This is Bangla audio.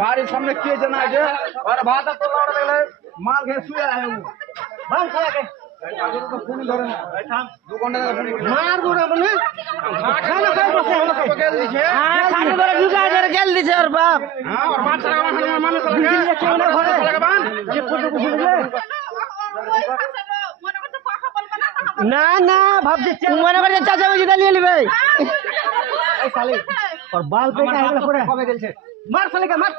বাড়ির সামনে কে জানা আছে আর ভাত দেখলে মাল খেয়ে শুয়ে গেল দিছে ওর বাপ না না ভাবছি মনে করে চাচা বুঝি দাঁড়িয়ে নিবে और बाल पे क्या है पूरा कब गेल छे मार साले का मार